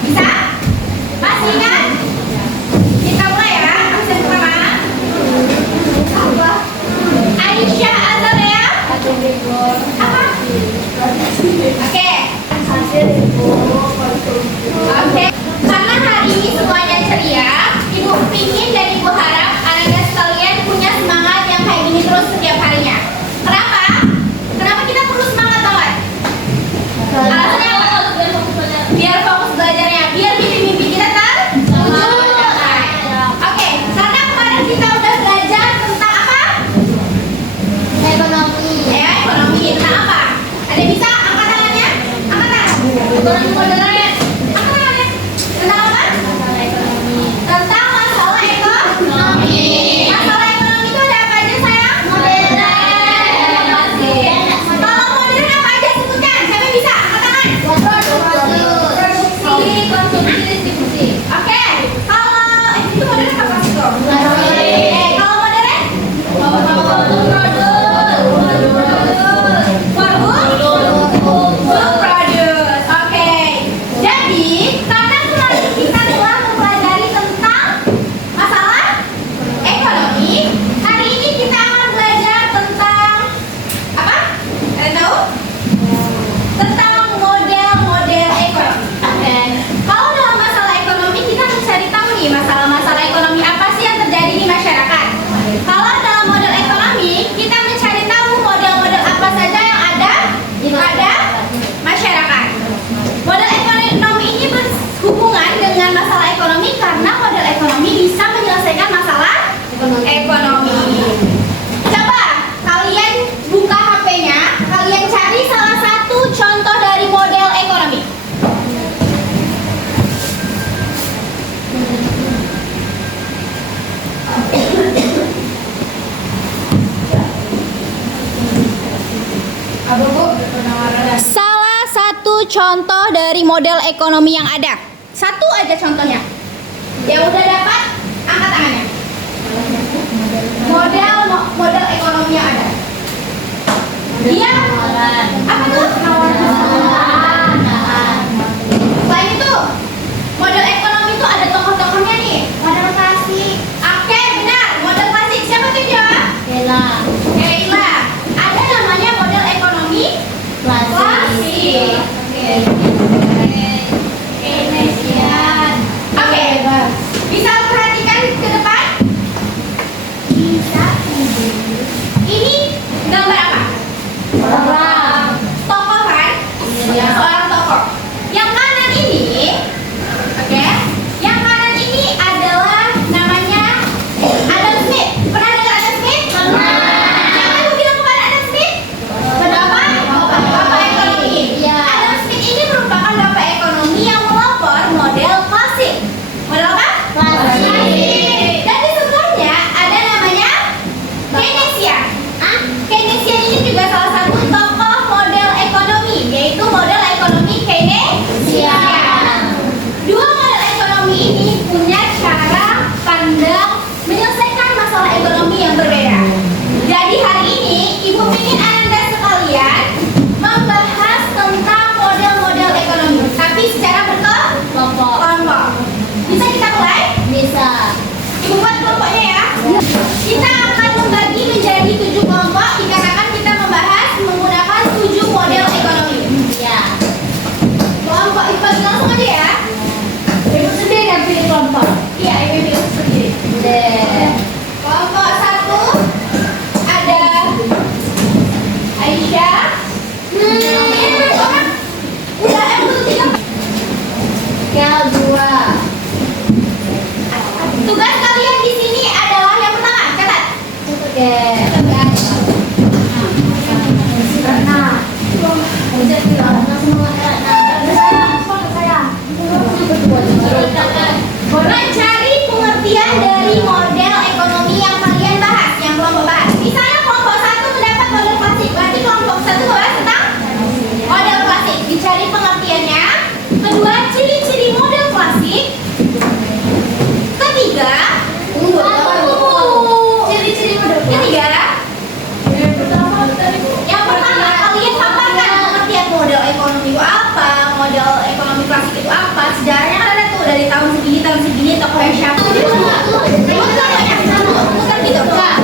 Bisa? Masih ingat? Kita mulai ya. Absen pertama. Aisyah Azalea. Apa? Oke. Oke. Karena hari ini semuanya ceria, Ibu pingin dan Ibu harap Anda sekalian punya semangat yang kayak gini terus setiap harinya. Kenapa? Kenapa kita perlu semangat, kawan? Alasannya apa? Biar fokus belajarnya, biar mimpi-mimpi kita terwujud. Oke, karena kemarin kita udah belajar tentang apa? Ekonomi. Ekonomi. Tentang apa? Ada bisa angkat tangannya? Angkat tangan. Ekonomi modern. Angkat tangannya. Tentang apa? Masalah ekonomi. Tentang masalah ekonomi. Masalah ekonomi itu ada apa aja, sayang? Modern. Kalau modern apa aja sebutkan? Siapa bisa? Angkat tangan. Produksi, konsumsi, distribusi. Oke. Kalau itu modern apa sih tuh? Kalau modern? Produce. Oke. Jadi, karena kemarin kita telah mempelajari tentang masalah ekonomi, hari ini kita akan belajar tentang apa? Ada tahu? Tentang model-model ekonomi. Kalau dalam masalah ekonomi kita mencari tahu nih masalah-masalah ekonomi apa sih yang terjadi di masyarakat. Kalau dalam model ekonomi kita mencari tahu model-model apa saja yang ada pada masyarakat. Model ekonomi ini berhubungan dengan masalah ekonomi karena model ekonomi bisa menyelesaikan masalah ekonomi. Coba kalian buka HP-nya, kalian cari salah satu contoh dari model ekonomi. Salah satu contoh dari model ekonomi yang ada. Satu aja contohnya. Yang udah dapat, angkat tangannya. Model ekonomi yang ada. Dia apa tuh? Selain itu, model ekonomi itu ada tokoh-tokohnya nih. Model klasik. Oke, benar. Model klasik. Siapa tuh jawab? Keila. Ada namanya model ekonomi klasik. Keynesian. Oke. Bisa perhatikan ke depan? Bisa. Ini gambar apa? Tokoh kan? Seorang tokoh. Yang kanan ini, oke? Yang kanan ini adalah namanya Adam Smith. Pernah dengar Adam Smith? Siapa yang bilang kepada Adam Smith? Bapak ekonomi. Adam Smith ini merupakan bapak ekonomi yang melopor model klasik. Model apa? Klasik. Dan di sebelahnya ada namanya Keynesian. Keynesian ini juga salah satu tokoh model ekonomi, yaitu model ekonomi Keynesian. Dua model ekonomi ini punya cara pandang menyelesaikan masalah ekonomi yang berbeda. Jadi hari ini Ibu ingin Anda sekalian membahas tentang model-model ekonomi, tapi secara berkelompok. Bisa kita mulai? Bisa. Ibu buat kelompoknya ya. Kita akan membagi menjadi 7 kelompok dikarenakan kita membahas menggunakan 7 model ekonomi. Ya. Kelompok Ibu bagi langsung aja ya. Ibu sendiri yang pilih kelompok. Iya, Ibu pilih sendiri. Kelompok 1 ada Aisyah. Udah tiga. Yang 2. Tugas kalian di sini adalah yang pertama, catat. Oke. Mencari pengertian dari model ekonomi yang kalian bahas, yang kelompok bahas. Misalnya kelompok 1 mendapat model klasik, berarti kelompok 1 bahas tentang model klasik. Dicari pengertiannya. Kedua, ciri-ciri model klasik. Ketiga, ciri-ciri model klasik. Ketiga, yang pertama kalian paparkan pengertian model ekonomi itu apa, model ekonomi klasik itu apa. sejarahnya kan ada tuh dari tahun segini tokohnya siapa. Bukan gitu. Enggak.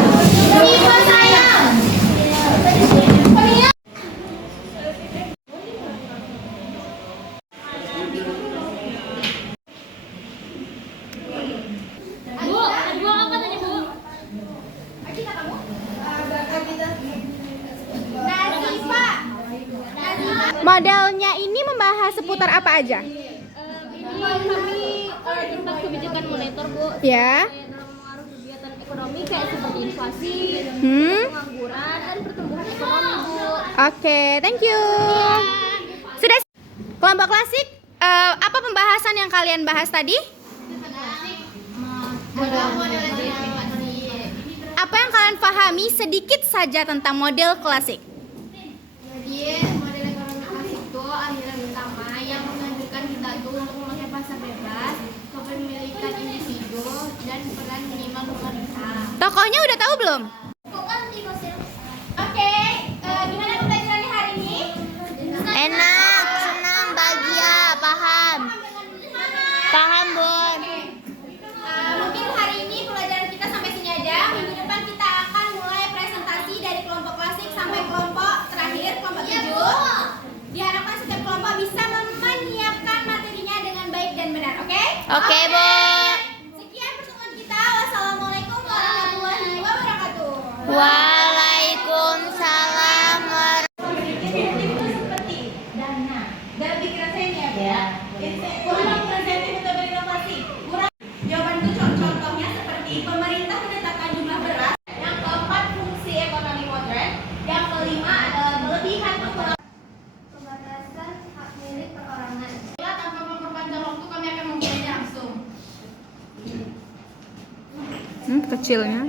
Tipe sayang. Modelnya ini membahas seputar apa aja? Ini kami tentang kebijakan moneter, Bu. Ya. Dalam mengaruh kegiatan ekonomi kayak seperti inflasi, Hmm. pengangguran, dan pertumbuhan ekonomi, Bu. Oke, thank you. Sudah kelompok klasik, apa pembahasan yang kalian bahas tadi? Apa yang kalian pahami sedikit saja tentang model klasik? Jadi model ekonomi klasik itu aliran utama yang menganjurkan kita itu untuk memakai pasar bebas, kepemilikan individu, dan peran minimal pemerintah. Tokohnya udah tahu belum? Oke, gimana pembelajarannya hari ini? Enak, senang, bahagia, paham. Paham, Bun. Mungkin hari ini pelajaran kita sampai sini aja. Minggu depan kita akan mulai presentasi dari kelompok klasik sampai kelompok terakhir, kelompok 7. Diharapkan setiap kelompok bisa menyiapkan materinya dengan baik dan benar, oke? Oke, Bu. Sekian pertemuan kita. Wassalamualaikum warahmatullahi wabarakatuh. Waalaikumsalam Seperti dana. Dalam pikiran saya ini ya. Kurang presentif untuk berinovasi. Kurang. Jawaban itu contohnya seperti pemerintah menetapkan jumlah beras. Yang keempat fungsi ekonomi modern. Yang kelima adalah melebihan pengelolaan. Pembatasan hak milik perorangan. Tanpa memperpanjang waktu kami akan memulainya langsung. Kecilnya.